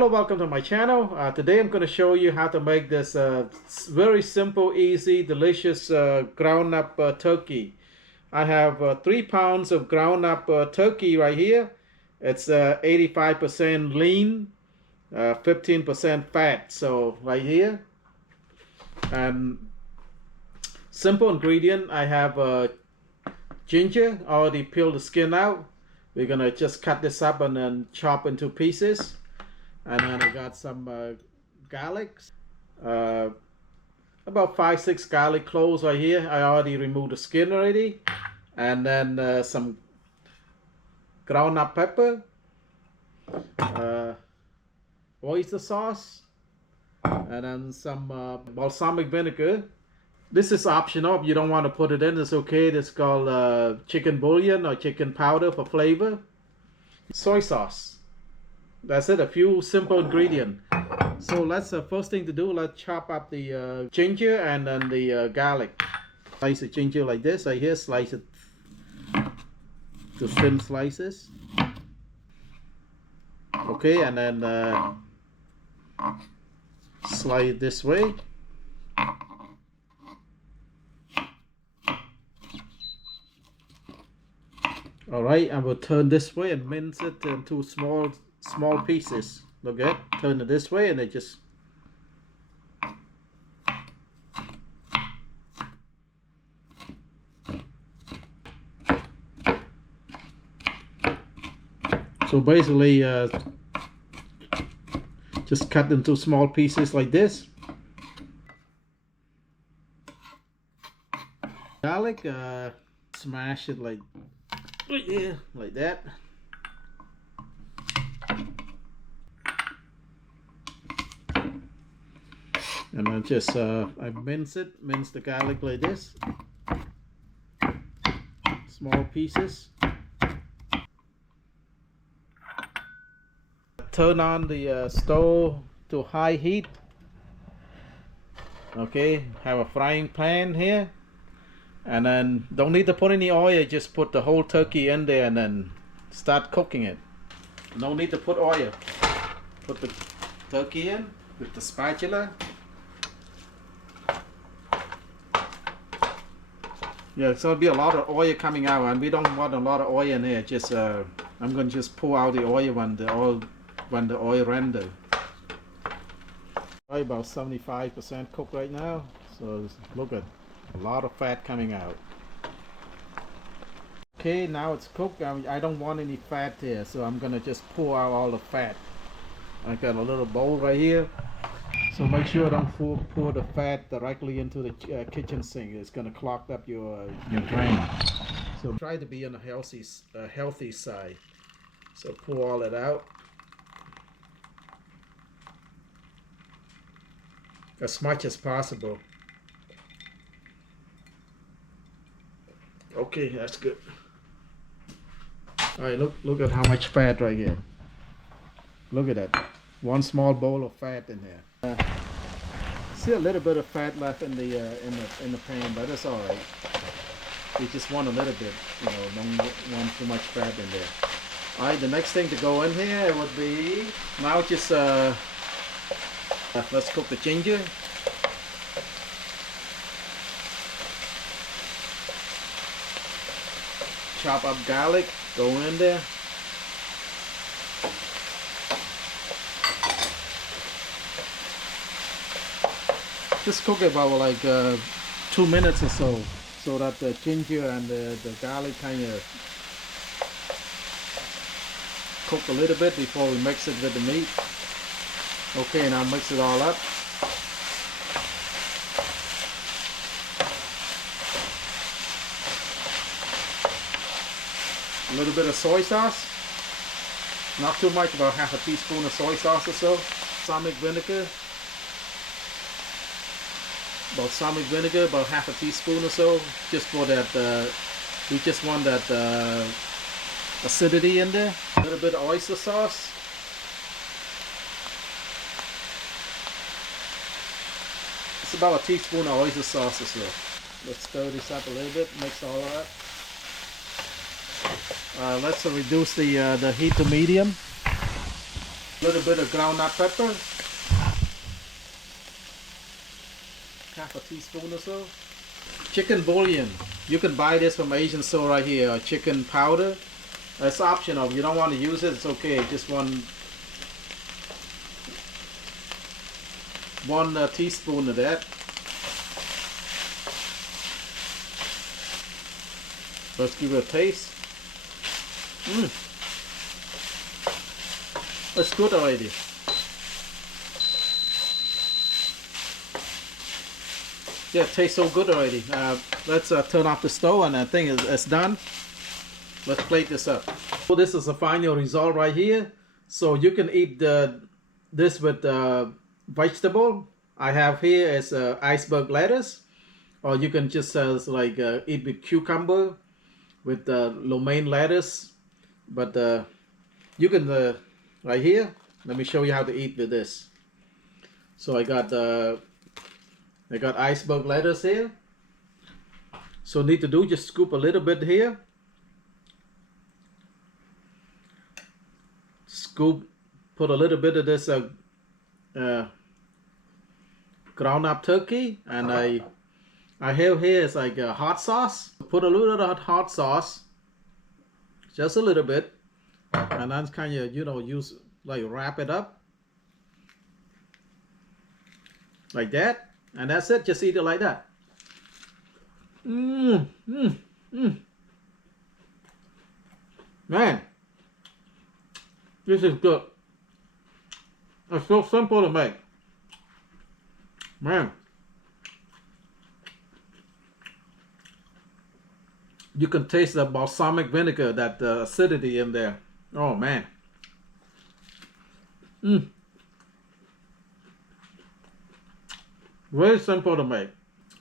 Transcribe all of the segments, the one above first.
Hello, welcome to my channel. Today I'm going to show you how to make this very simple, easy, delicious ground up turkey. I have 3 pounds of ground up turkey right here. It's 85% lean, 15% fat. So right here, and simple ingredient. I have ginger, already peeled the skin out. We're gonna just cut this up and then chop into pieces. And then I got some garlic, uh, about 5-6 garlic cloves right here. I already removed the skin already. And then some ground up pepper, uh, oyster sauce, and then some balsamic vinegar. This is optional. If you don't want to put it in, it's okay. It's called chicken bouillon or chicken powder for flavor. Soy sauce. That's it, a few simple ingredients. So let's first thing to do, let's chop up the ginger and then the garlic. Slice the ginger like this right here, slice it to thin slices. Okay, and then slice it this way. Alright, and we'll turn this way and mince it into small pieces. Look at it, turn it this way and it just so basically just cut into small pieces like this. Garlic, smash it like that. And then just I mince the garlic like this, small pieces. Turn on the stove to high heat. Okay, have a frying pan here, and then don't need to put any oil, just put the whole turkey in there and then start cooking it. No need to put oil. Put the turkey in with the spatula. Yeah, so there'll be a lot of oil coming out, and we don't want a lot of oil in here. Just I'm going to just pour out the oil when the oil render. Probably about 75% cooked right now. So look at a lot of fat coming out. Okay, now it's cooked. I don't want any fat here, so I'm gonna just pour out all the fat. I got a little bowl right here. So make sure don't pour the fat directly into the kitchen sink. It's gonna clog up your drain. So try to be on the healthy side. So pour all it out as much as possible. Okay, that's good. All right, look at how much fat right here. Look at that. One small bowl of fat in there. See a little bit of fat left in the pan, but that's all right. We just want a little bit, don't want too much fat in there. All right, the next thing to go in here would be now just let's cook the ginger. Chop up garlic, go in there. Just cook it about like 2 minutes or so that the ginger and the garlic kind of cook a little bit before we mix it with the meat. Okay, now mix it all up. A little bit of soy sauce, not too much, about half a teaspoon of soy sauce or so. Balsamic vinegar, about half a teaspoon or so, just for that, we just want that acidity in there. A little bit of oyster sauce. It's about a teaspoon of oyster sauce or so. Let's stir this up a little bit, mix all of that. Let's reduce the heat to medium. A little bit of ground nut pepper. Half a teaspoon or so. Chicken bouillon. You can buy this from Asian store right here. Chicken powder. It's optional. If you don't want to use it, it's okay. Just one teaspoon of that. Let's give it a taste. It's good already. Yeah, it tastes so good already. Let's turn off the stove, and I think it's done. Let's plate this up. So this is the final result right here. So you can eat this with vegetable. I have here is iceberg lettuce, or you can just eat with cucumber, with lo mein lettuce. But you can right here. Let me show you how to eat with this. So I got iceberg lettuce here. So need to do, just scoop a little bit here. Scoop, put a little bit of this ground up turkey, and I have here is like a hot sauce. Put a little bit of hot sauce, just a little bit, and then kind of use wrap it up like that. And that's it. Just eat it like that. Man, this is good. It's so simple to make. Man, you can taste the balsamic vinegar, that acidity in there. Oh man. Very simple to make.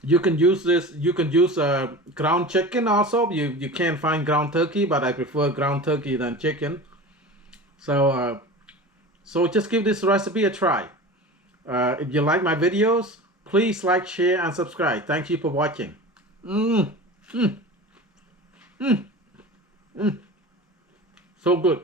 You can use this. You can use ground chicken also. You can't find ground turkey, but I prefer ground turkey than chicken. So just give this recipe a try. If you like my videos, please like, share, and subscribe. Thank you for watching. So good.